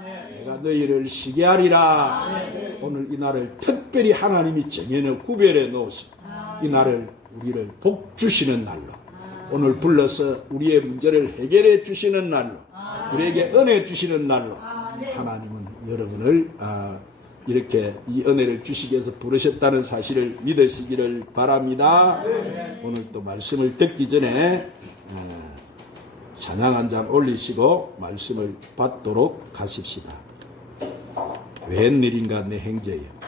내가 너희를 쉬게 하리라. 오늘 이 날을 특별히 하나님이 정해놓은 구별해 놓으시 이 날을 우리를 복 주시는 날로, 오늘 불러서 우리의 문제를 해결해 주시는 날로, 우리에게 은혜 주시는 날로 하나님은 여러분을 이렇게 이 은혜를 주시기 위해서 부르셨다는 사실을 믿으시기를 바랍니다. 오늘 또 말씀을 듣기 전에 찬양 한 장 올리시고 말씀을 받도록 하십시다. 웬일인가 내 행제여.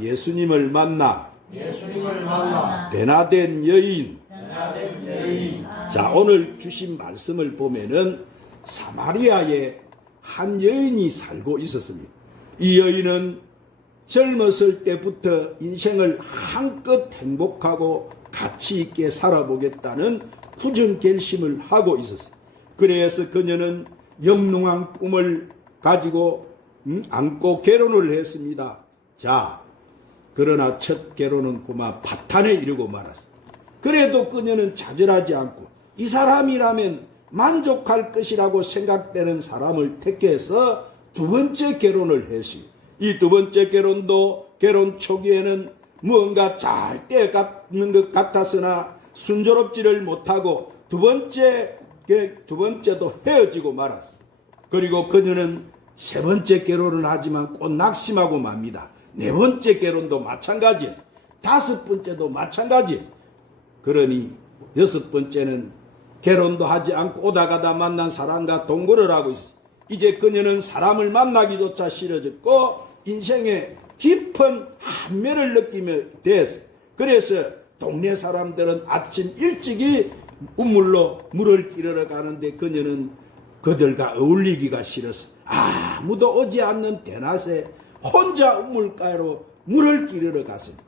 예수님을 만나 변화된 여인. 자, 오늘 주신 말씀을 보면은 사마리아에 한 여인이 살고 있었습니다. 이 여인은 젊었을 때부터 인생을 한껏 행복하고 가치 있게 살아보겠다는 굳은 결심을 하고 있었어요. 그래서 그녀는 영롱한 꿈을 가지고 안고 결혼을 했습니다. 자, 그러나 첫 결혼은 그만 파탄에 이르고 말았습니다. 그래도 그녀는 좌절하지 않고 이 사람이라면 만족할 것이라고 생각되는 사람을 택해서 두 번째 결혼을 했어요. 이 두 번째 결혼도 결혼 초기에는 무언가 잘 되어가는 것 같았으나 순조롭지를 못하고 두 번째도 헤어지고 말았습니다. 그리고 그녀는 세 번째 결혼을 하지만 곧 낙심하고 맙니다. 네 번째 결혼도 마찬가지였어요. 다섯 번째도 마찬가지였어요. 그러니 여섯 번째는 결혼도 하지 않고 오다가다 만난 사람과 동거를 하고 있어요. 이제 그녀는 사람을 만나기조차 싫어졌고 인생의 깊은 한면을 느끼며 됐어요. 그래서 동네 사람들은 아침 일찍이 우물로 물을 끼러 가는데 그녀는 그들과 어울리기가 싫어서 아무도 오지 않는 대낮에 혼자 우물가로 물을 끼러 갔습니다.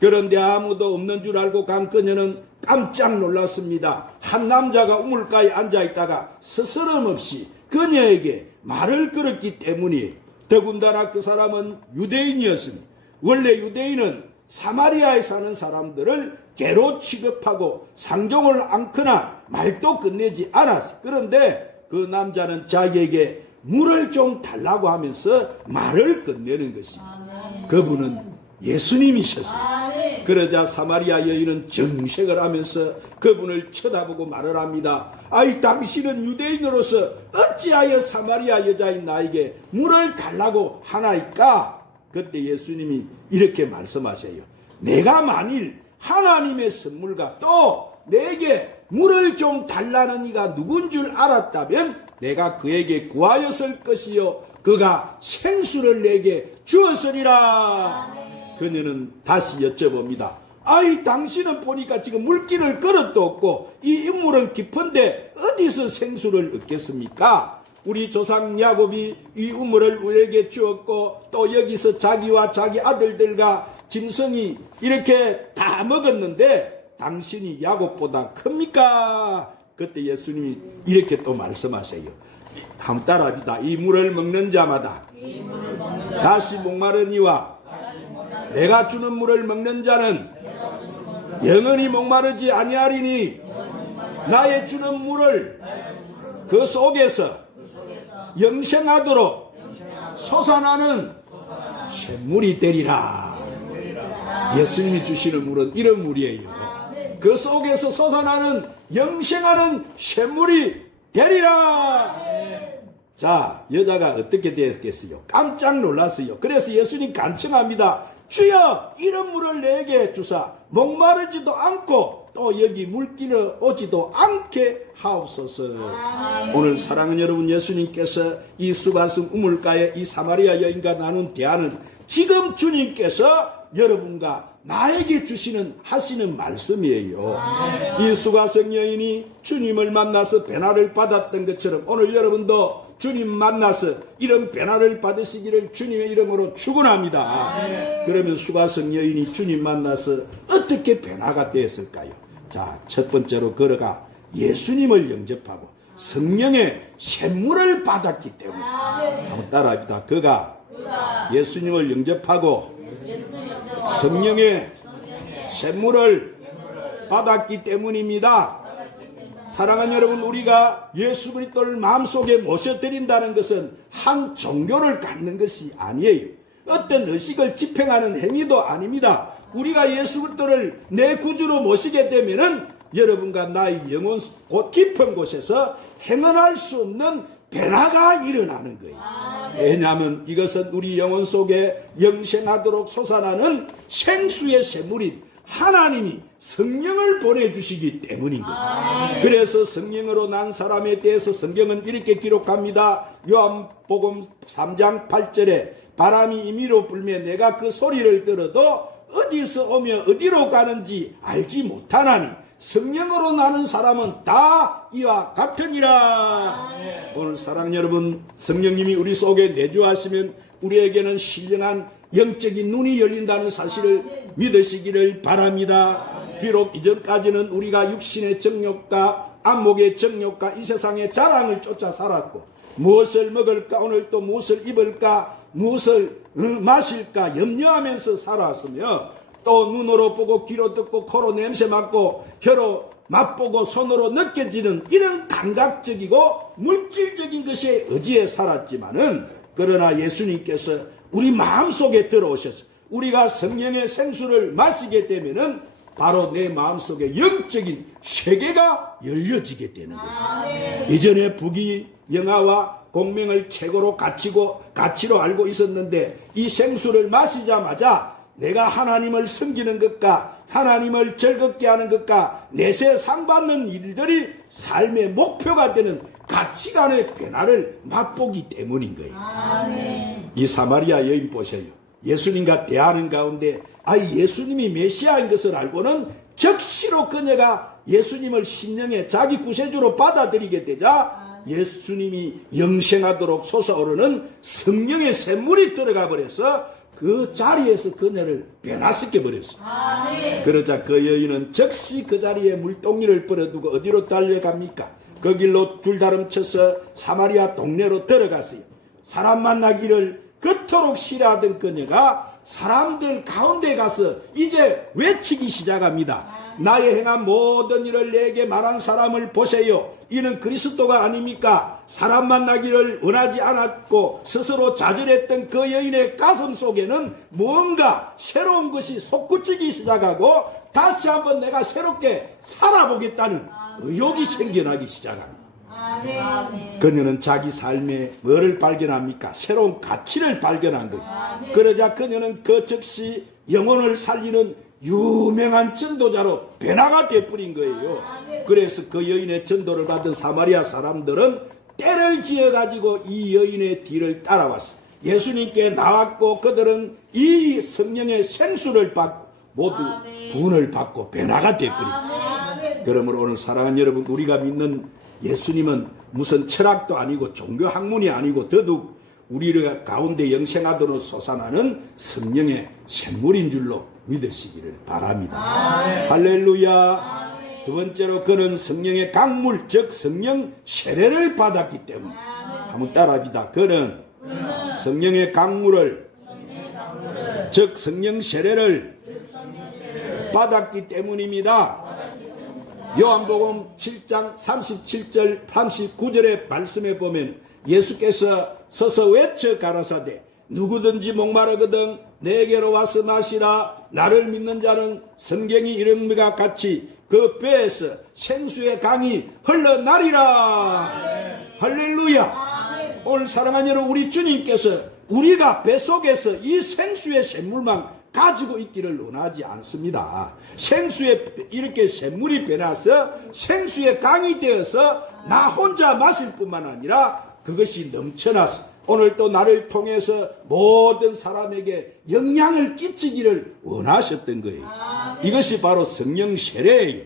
그런데 아무도 없는 줄 알고 간 그녀는 깜짝 놀랐습니다. 한 남자가 우물가에 앉아있다가 스스럼없이 그녀에게 말을 걸었기 때문이에요. 더군다나 그 사람은 유대인이었습니다. 원래 유대인은 사마리아에 사는 사람들을 개로 취급하고 상종을 않거나 말도 끝내지 않았어요. 그런데 그 남자는 자기에게 물을 좀 달라고 하면서 말을 끝내는 것입니다. 그분은 예수님이셨어요. 그러자 사마리아 여인은 정색을 하면서 그분을 쳐다보고 말을 합니다. 아이, 당신은 유대인으로서 어찌하여 사마리아 여자인 나에게 물을 달라고 하나이까? 그때 예수님이 이렇게 말씀하세요. 내가 만일 하나님의 선물과 또 내게 물을 좀 달라는 이가 누군 줄 알았다면 내가 그에게 구하였을 것이요 그가 생수를 내게 주었으리라. 그녀는 다시 여쭤봅니다. 아이, 당신은 보니까 지금 물길을 걸어도 없고 이 인물은 깊은데 어디서 생수를 얻겠습니까? 우리 조상 야곱이 이 우물을 우리에게 주었고 또 여기서 자기와 자기 아들들과 짐승이 이렇게 다 먹었는데 당신이 야곱보다 큽니까? 그때 예수님이 이렇게 또 말씀하세요. 한번 따라합니다. 이 물을 먹는 자마다 다시 목마르니와 내가 주는 물을 먹는 자는 영원히 목마르지 아니하리니 나의 주는 물을 그 속에서 영생하도록 솟아나는 샘물이 되리라. 예수님이 주시는 물은 이런 물이에요. 그 속에서 솟아나는 영생하는 샘물이 되리라. 자, 여자가 어떻게 되었겠어요? 깜짝 놀랐어요. 그래서 예수님 간청합니다. 주여, 이런 물을 내게 주사 목마르지도 않고 또 여기 물길을 오지도 않게 하옵소서. 오늘 사랑하는 여러분, 예수님께서 이 수가성 우물가에 이 사마리아 여인과 나눈 대화는 지금 주님께서 여러분과 나에게 하시는 말씀이에요. 이 수가성 여인이 주님을 만나서 변화를 받았던 것처럼 오늘 여러분도 주님 만나서 이런 변화를 받으시기를 주님의 이름으로 축원합니다. 그러면 수가성 여인이 주님 만나서 어떻게 변화가 되었을까요? 자, 첫 번째로 걸어가 예수님을 영접하고 성령의 샘물을 받았기 때문에. 한번 따라합니다. 그가 예수님을 영접하고 성령의 샘물을 받았기 때문입니다. 사랑하는 여러분, 우리가 예수 그리스도를 마음속에 모셔드린다는 것은 한 종교를 갖는 것이 아니에요. 어떤 의식을 집행하는 행위도 아닙니다. 우리가 예수 그리스도를 내 구주로 모시게 되면은 여러분과 나의 영혼 곧 깊은 곳에서 행언할 수 없는 변화가 일어나는 거예요. 왜냐하면 이것은 우리 영혼 속에 영생하도록 솟아나는 생수의 샘물인 하나님이 성령을 보내주시기 때문인 거예요. 그래서 성령으로 난 사람에 대해서 성경은 이렇게 기록합니다. 요한복음 3장 8절에 바람이 임의로 불며 내가 그 소리를 들어도 어디서 오며 어디로 가는지 알지 못하나니 성령으로 나는 사람은 다 이와 같으니라. 오늘 사랑하는 여러분, 성령님이 우리 속에 내주하시면 우리에게는 신령한 영적인 눈이 열린다는 사실을 믿으시기를 바랍니다. 비록 이전까지는 우리가 육신의 정욕과 안목의 정욕과 이 세상의 자랑을 쫓아 살았고 무엇을 먹을까, 오늘 또 무엇을 입을까, 무엇을 마실까 염려하면서 살았으며 또 눈으로 보고 귀로 듣고 코로 냄새 맡고 혀로 맛보고 손으로 느껴지는 이런 감각적이고 물질적인 것에 의지해 살았지만은, 그러나 예수님께서 우리 마음속에 들어오셔서 우리가 성령의 생수를 마시게 되면은 바로 내 마음속에 영적인 세계가 열려지게 되는 거예요. 이전에 부귀 영화와 공명을 최고로 가치로 알고 있었는데 이 생수를 마시자마자 내가 하나님을 섬기는 것과 하나님을 즐겁게 하는 것과 내세 상받는 일들이 삶의 목표가 되는 가치관의 변화를 맛보기 때문인 거예요. 이 사마리아 여인 보세요. 예수님과 대하는 가운데 예수님이 메시아인 것을 알고는 적시로 그녀가 예수님을 신령의 자기 구세주로 받아들이게 되자 예수님이 영생하도록 솟아오르는 성령의 샘물이 들어가 버려서 그 자리에서 그녀를 변화시켜 버렸어요. 그러자 그 여인은 즉시 그 자리에 물동이를 버려두고 어디로 달려갑니까? 그 길로 줄다름쳐서 사마리아 동네로 들어갔어요. 사람 만나기를 그토록 싫어하던 그녀가 사람들 가운데 가서 이제 외치기 시작합니다. 나의 행한 모든 일을 내게 말한 사람을 보세요. 이는 그리스도가 아닙니까? 사람 만나기를 원하지 않았고 스스로 좌절했던 그 여인의 가슴 속에는 뭔가 새로운 것이 솟구치기 시작하고 다시 한번 내가 새롭게 살아보겠다는 의욕이 생겨나기 시작합니다. 그녀는 자기 삶에 뭐를 발견합니까? 새로운 가치를 발견한 거예요. 그러자 그녀는 그 즉시 영혼을 살리는 유명한 전도자로 변화가 되어버린 거예요. 그래서 그 여인의 전도를 받은 사마리아 사람들은 때를 지어가지고 이 여인의 뒤를 따라왔어요. 예수님께 나왔고 그들은 이 성령의 생수를 받고 모두 구원을 받고 변화가 되어버린. 그러므로 오늘 사랑하는 여러분, 우리가 믿는 예수님은 무슨 철학도 아니고 종교 학문이 아니고 더욱 우리 가운데 영생하도록 솟아나는 성령의 샘물인 줄로 믿으시기를 바랍니다. 할렐루야. 두 번째로 그는 성령의 강물 즉 성령 세례를 받았기 때문에 한번 따라합니다. 그는 성령의 강물을 즉 성령 세례를 받았기 때문입니다. 요한복음 7장 37절 39절의 말씀에 보면 예수께서 서서 외쳐 가라사대 누구든지 목마르거든 내게로 와서 마시라. 나를 믿는 자는 성경이 이런 것과 같이 그 배에서 생수의 강이 흘러나리라. 할렐루야. 오늘 사랑하는 여러분, 우리 주님께서 우리가 뱃속에서 이 생수의 샘물만 가지고 있기를 원하지 않습니다. 생수에 이렇게 샘물이 변해서 생수의 강이 되어서 나 혼자 마실 뿐만 아니라 그것이 넘쳐나서 오늘 또 나를 통해서 모든 사람에게 영향을 끼치기를 원하셨던 거예요. 이것이 바로 성령 세례예요.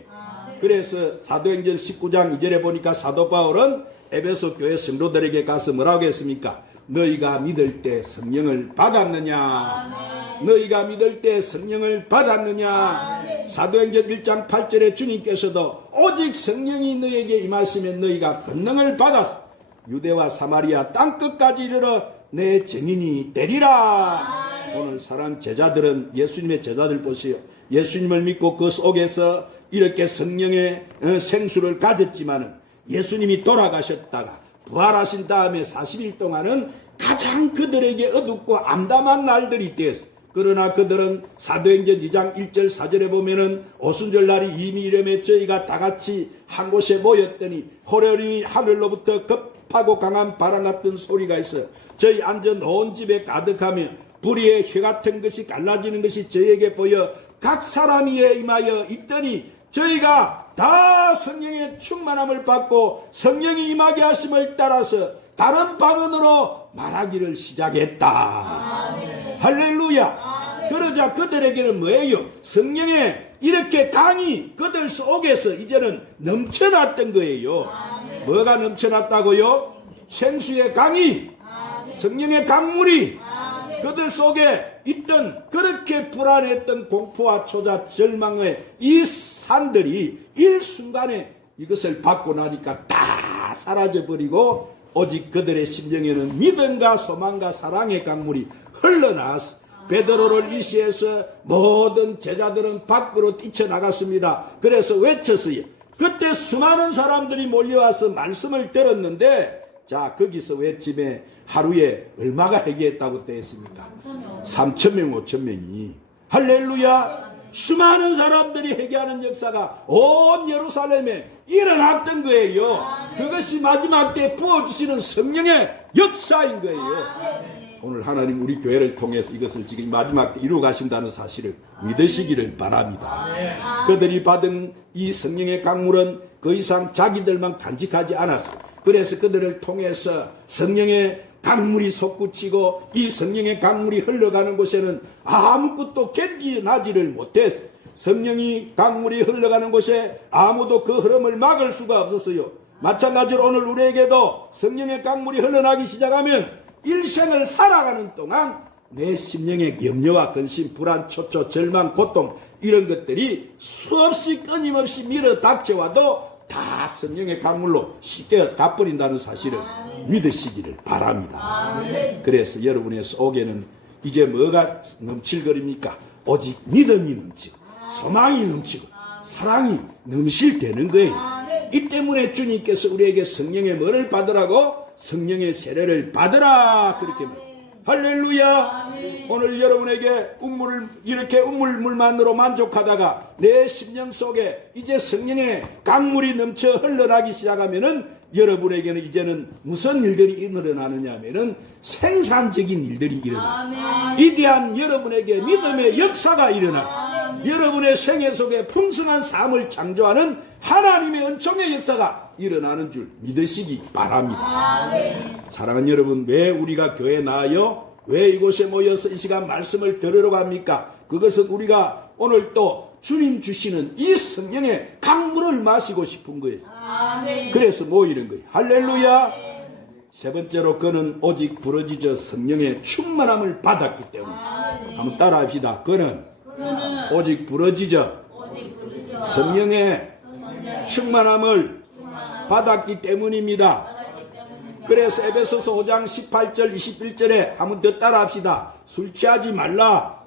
그래서 사도행전 19장 2절에 보니까 사도 바울은 에베소 교회 성도들에게 가서 뭐라고 했습니까? 너희가 믿을 때 성령을 받았느냐? 너희가 믿을 때 성령을 받았느냐? 사도행전 1장 8절에 주님께서도 오직 성령이 너희에게 임하시면 너희가 권능을 받았어. 유대와 사마리아 땅끝까지 이르러 내 증인이 되리라. 오늘 사랑 제자들은 예수님의 제자들 보세요. 예수님을 믿고 그 속에서 이렇게 성령의 생수를 가졌지만은 예수님이 돌아가셨다가 부활하신 다음에 40일 동안은 가장 그들에게 어둡고 암담한 날들이 되었어요. 그러나 그들은 사도행전 2장 1절 4절에 보면은 오순절 날이 이미 이름에 저희가 다 같이 한 곳에 모였더니 호련히 하늘로부터 급하고 강한 바람 같은 소리가 있어 저희 앉은 온 집에 가득하며 불의 혀 같은 것이 갈라지는 것이 저희에게 보여 각 사람이 임하여 있더니 저희가 다 성령의 충만함을 받고 성령이 임하게 하심을 따라서 다른 방언으로 말하기를 시작했다. 아멘. 할렐루야. 아멘. 그러자 그들에게는 뭐예요? 성령의 이렇게 강이 그들 속에서 이제는 넘쳐났던 거예요. 아멘. 뭐가 넘쳐났다고요? 생수의 강이, 아멘. 성령의 강물이, 아멘. 그들 속에 있던 그렇게 불안했던 공포와 초자 절망의 이 산들이 일순간에 이것을 받고 나니까 다 사라져버리고 오직 그들의 심령에는 믿음과 소망과 사랑의 강물이 흘러나왔어. 베드로를 이시해서 모든 제자들은 밖으로 뛰쳐나갔습니다. 그래서 외쳤어요. 그때 수많은 사람들이 몰려와서 말씀을 들었는데 자 거기서 외침에 하루에 얼마가 회개했다고 되었습니까? 3,000명 5,000명이. 할렐루야. 수많은 사람들이 회개하는 역사가 온 예루살렘에 일어났던 거예요. 그것이 마지막 때 부어주시는 성령의 역사인 거예요. 오늘 하나님 우리 교회를 통해서 이것을 지금 마지막 때 이루어 가신다는 사실을 믿으시기를 바랍니다. 그들이 받은 이 성령의 강물은 더 이상 자기들만 간직하지 않았어요. 그래서 그들을 통해서 성령의 강물이 솟구치고 이 성령의 강물이 흘러가는 곳에는 아무것도 견디나지를 못했어요. 성령이 강물이 흘러가는 곳에 아무도 그 흐름을 막을 수가 없었어요. 마찬가지로 오늘 우리에게도 성령의 강물이 흘러나기 시작하면 일생을 살아가는 동안 내 심령의 염려와 근심, 불안, 초조, 절망, 고통 이런 것들이 수없이 끊임없이 밀어 닥쳐와도 다 성령의 강물로 쉽게 다 버린다는 사실을 믿으시기를 바랍니다. 그래서 여러분의 속에는 이제 뭐가 넘칠거립니까? 오직 믿음이 넘치고 소망이 넘치고 사랑이 넘실되는 거예요. 이 때문에 주님께서 우리에게 성령의 뭐를 받으라고? 성령의 세례를 받으라 그렇게 말합니다. 할렐루야. 오늘 여러분에게 이렇게 우물물만으로 만족하다가 내 심령 속에 이제 성령의 강물이 넘쳐 흘러나기 시작하면은 여러분에게는 이제는 무슨 일들이 일어나느냐 하면은 생산적인 일들이 일어나. 위대한 여러분에게 믿음의 역사가 일어나. 여러분의 생애 속에 풍성한 삶을 창조하는 하나님의 은총의 역사가 일어나는 줄 믿으시기 바랍니다. 사랑하는 여러분, 왜 우리가 교회에 나와요? 왜 이곳에 모여서 이 시간 말씀을 들으러 합니까? 그것은 우리가 오늘 또 주님 주시는 이 성령의 강물을 마시고 싶은 거예요. 그래서 모이는 거예요. 할렐루야. 세 번째로 그는 오직 부러지저 성령의 충만함을 받았기 때문에. 한번 따라합시다. 그는 오직 부러지저 성령의 충만함을 받았기 때문입니다. 그래서 에베소서 5장 18절 21절에 한번 더 따라합시다. 술 취하지 말라.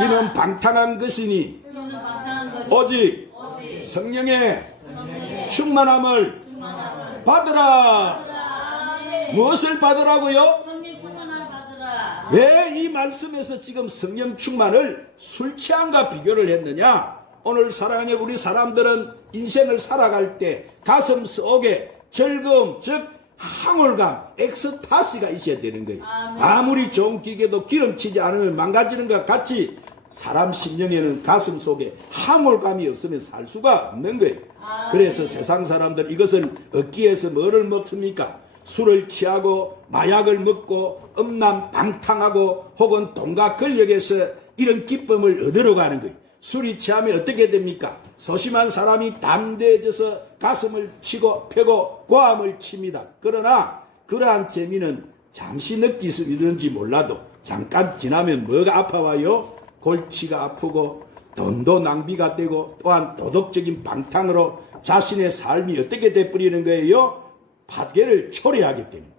이는 방탕한 것이니 오직 성령의 충만함을 받으라. 무엇을 받으라고요? 왜 이 말씀에서 지금 성령 충만을 술 취함과 비교를 했느냐? 오늘 사랑하는 우리 사람들은 인생을 살아갈 때 가슴 속에 즐거움, 즉 항홀감, 엑스타시가 있어야 되는 거예요. 아무리 좋은 기계도 기름치지 않으면 망가지는 것 같이 사람 심령에는 가슴 속에 항홀감이 없으면 살 수가 없는 거예요. 그래서 세상 사람들 이것을 얻기 위해서 뭐를 먹습니까? 술을 취하고 마약을 먹고 음란방탕하고 혹은 돈과 권력에서 이런 기쁨을 얻으러 가는 거예요. 술이 취하면 어떻게 됩니까? 소심한 사람이 담대해져서 가슴을 치고 펴고 고함을 칩니다. 그러나 그러한 재미는 잠시 느끼는지 몰라도 잠깐 지나면 뭐가 아파와요? 골치가 아프고 돈도 낭비가 되고 또한 도덕적인 방탕으로 자신의 삶이 어떻게 돼버리는 거예요? 파괴를 초래하기 때문에.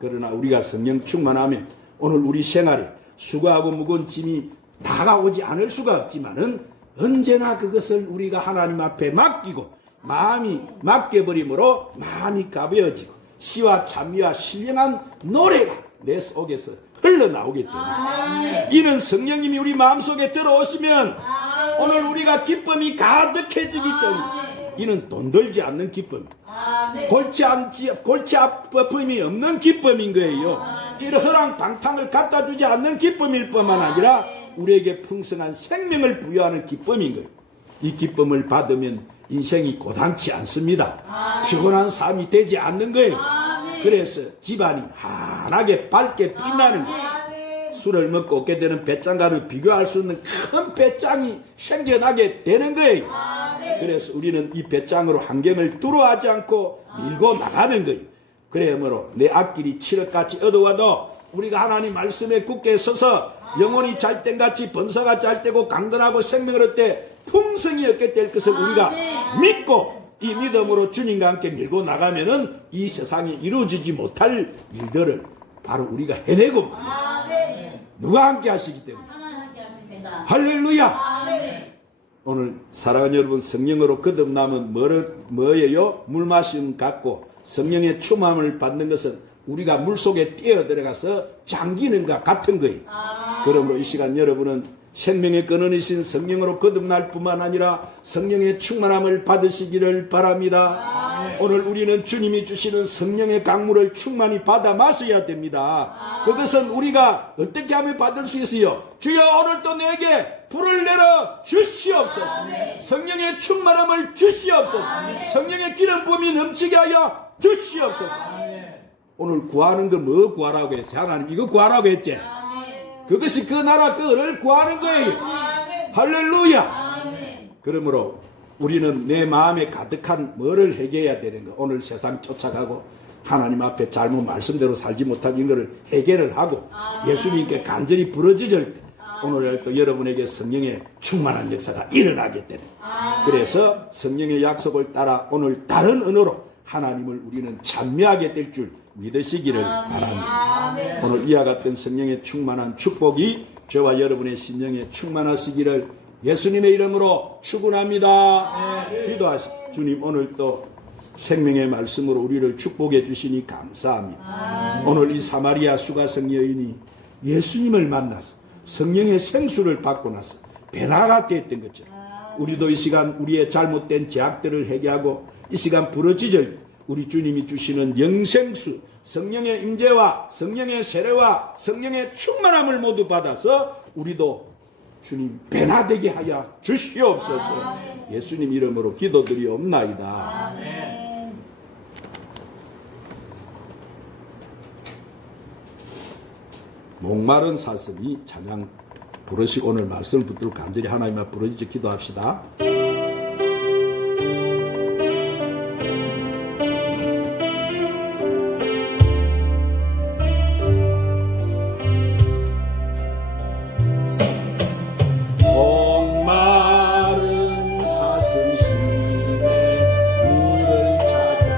그러나 우리가 성령 충만하면 오늘 우리 생활에 수고하고 무거운 짐이 다가오지 않을 수가 없지만은 언제나 그것을 우리가 하나님 앞에 맡기고 마음이 맡겨버림으로 마음이 가벼워지고 시와 찬미와 신령한 노래가 내 속에서 흘러나오기 때문에 이는 성령님이 우리 마음속에 들어오시면 오늘 우리가 기쁨이 가득해지기 때문에 이는 돈 들지 않는 기쁨, 골치 아픔이 없는 기쁨인 거예요. 이런 허랑방탕을 갖다 주지 않는 기쁨일 뿐만 아니라 우리에게 풍성한 생명을 부여하는 기쁨인 거예요. 이 기쁨을 받으면 인생이 고단치 않습니다. 피곤한 삶이 되지 않는 거예요. 그래서 집안이 환하게 밝게 빛나는 거예요. 술을 먹고 얻게 되는 배짱과는 비교할 수 없는 큰 배짱이 생겨나게 되는 거예요. 그래서 우리는 이 배짱으로 환경을 두려워하지 않고 밀고 나가는 거예요. 그러므로 내 앞길이 칠흑같이 어두워도 우리가 하나님 말씀에 굳게 서서 영혼이 잘땐같이 범사가 잘되고 강건하고 생명을 얻되 풍성히 얻게 될 것을 우리가 믿고 이 믿음으로 주님과 함께 밀고 나가면은 이 세상에 이루어지지 못할 일들을 바로 우리가 해내고 누가 함께 하시기 때문에 할렐루야. 오늘 사랑하는 여러분, 성령으로 거듭남은 뭐예요? 물 마심 같고 성령의 충만을 받는 것은 우리가 물속에 뛰어들어가서 잠기는 것과 같은 거예요. 그러므로 이 시간 여러분은 생명의 근원이신 성령으로 거듭날 뿐만 아니라 성령의 충만함을 받으시기를 바랍니다. 오늘 우리는 주님이 주시는 성령의 강물을 충만히 받아 마셔야 됩니다. 그것은 우리가 어떻게 하면 받을 수 있어요? 주여, 오늘도 내게 불을 내려 주시옵소서. 성령의 충만함을 주시옵소서. 성령의 기름 부음이 넘치게 하여 주시옵소서. 오늘 구하는 거 뭐 구하라고 했어요? 하나님 이거 구하라고 했지? 그것이 그 나라 그 은을 구하는 거예요. 할렐루야. 그러므로 우리는 내 마음에 가득한 뭐를 해결해야 되는 거? 오늘 세상 쫓아가고 하나님 앞에 잘못 말씀대로 살지 못한 이거를 해결을 하고 예수님께 간절히 부르짖을 때 오늘 또 여러분에게 성령의 충만한 역사가 일어나기 때문에 그래서 성령의 약속을 따라 오늘 다른 언어로 하나님을 우리는 찬미하게 될 줄 믿으시기를 바랍니다. 오늘 이와 같은 성령의 충만한 축복이 저와 여러분의 심령에 충만하시기를 예수님의 이름으로 축원합니다. 기도하시고 주님 오늘 또 생명의 말씀으로 우리를 축복해 주시니 감사합니다. 오늘 이 사마리아 수가성 여인이 예수님을 만나서 성령의 생수를 받고 나서 변화가 되었던 것처럼 우리도 이 시간 우리의 잘못된 죄악들을 회개하고 이 시간 부르짖을 우리 주님이 주시는 영생수 성령의 임재와 성령의 세례와 성령의 충만함을 모두 받아서 우리도 주님 변화되게 하여 주시옵소서. 예수님 이름으로 기도드리옵나이다. 목마른 사슴이 찬양 부르시고 오늘 말씀을 붙들고 간절히 하나님 앞에 부르짖어 기도합시다. 목마른 사슴 심해 물을 찾아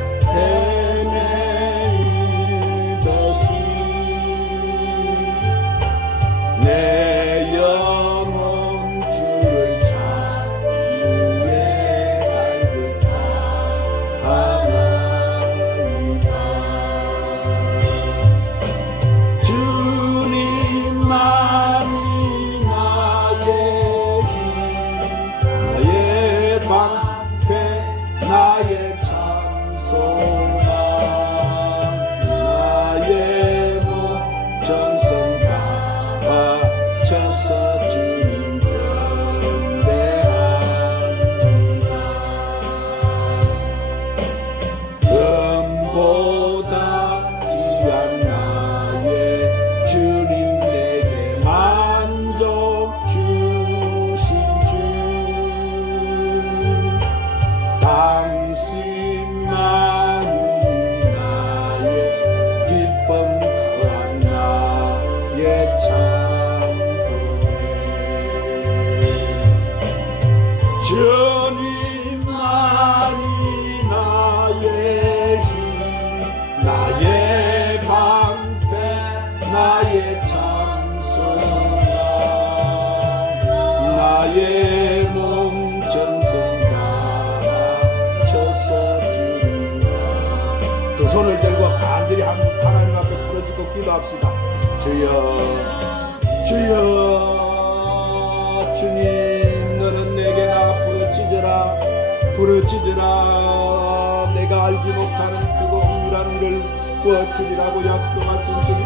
헤매이듯이 내 영혼 주를 찾기에 갈급하나이다. 주님만이 나의 힘 나의 방패 나의 찬송함 나의 몸 정성 바쳐서 주님 경배합니다. 금보다 귀한 나의 주님 내게 만족 주신 주 당신만이 나의 기쁨 또한 나의 찬송해 주님만이 나의 힘 나의 방패 나의 찬송함 나의 몸 전성 바쳐서 주님 두 손을 들고 간절히 하나님 앞에 부르짖고 기도합시다. 주여 주여 주님 너는 내게 나 부르짖으라 내가 알지 못하는 크고 은밀한 일을 구하주리라고 약속하신 주님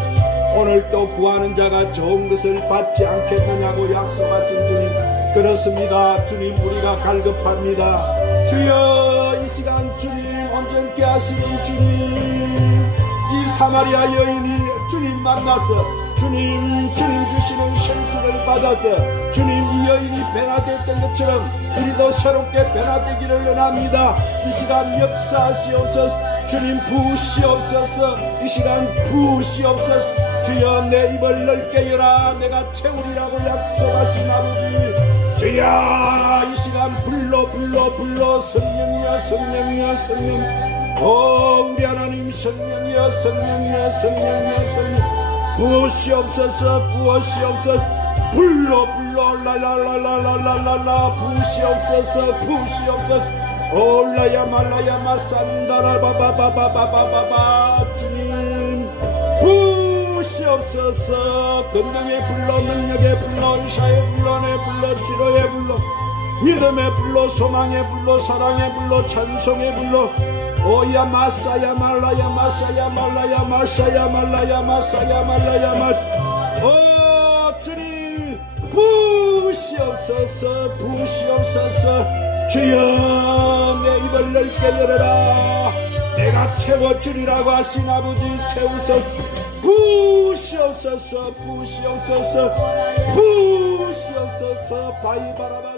오늘 또 구하는 자가 좋은 것을 받지 않겠느냐고 약속하신 주님 그렇습니다. 주님 우리가 갈급합니다. 주여 이 시간 주님 온전케 하시는 주님 이 사마리아 여인이 주님 만나서 주님 주시는 생수를 받아서 주님 이 여인이 변화됐던 것처럼 우리도 새롭게 변화되기를 원합니다. 이 시간 역사하시옵소서. 주님 부으시옵소서. 이 시간 부으시옵소서. 주여 내 입을 넓게 열어 내가 채우리라고 약속하신 아버지 주여 이 시간 불러 성령이여 성령이여 성령 우리 하나님 성령이여 성령이여 성령이여 성령 부으시옵소서 부으시옵소서 불러 라라라라라라라 부으시옵소서 올라야 말라야 마산다라 바바바바바바바바 주님 부으시옵소서 권능의 불러 능력의 불러 의사의 불러 내 불러 치료의 불러 믿음의 불러 소망의 불러 사랑의 불러 찬송의 불러 오야 마사야 말라야 마사야 말라야 마사야 말라야 마사야 말라야 마사 오 주님 부으시옵소서 부으시옵소서 주여 내 입을 넓게 열어라 내가 채워주리라고 하신 아버지 채우소서 부으시옵소서 부으시옵소서 부으시옵소서 바이바라바